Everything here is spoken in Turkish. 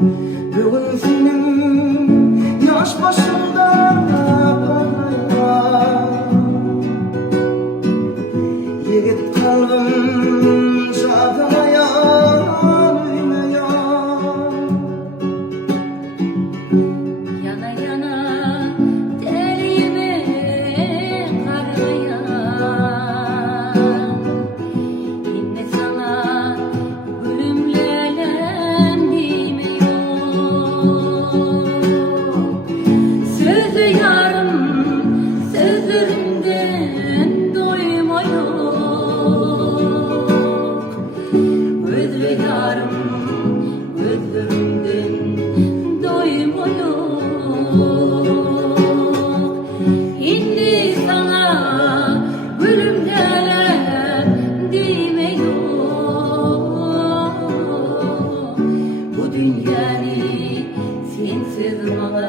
Bugün senin yaş başında parlayar. Yigit kalbim çağlayan oynayan. Yana yana telime karayan. Yine sana ölümlendim yok. Sözü yarım sözlerinden doyma yok. Özü yarım özlerinden doyma yok. Şimdi sana ölümlendim yok. Bu dünyayı sensiz bana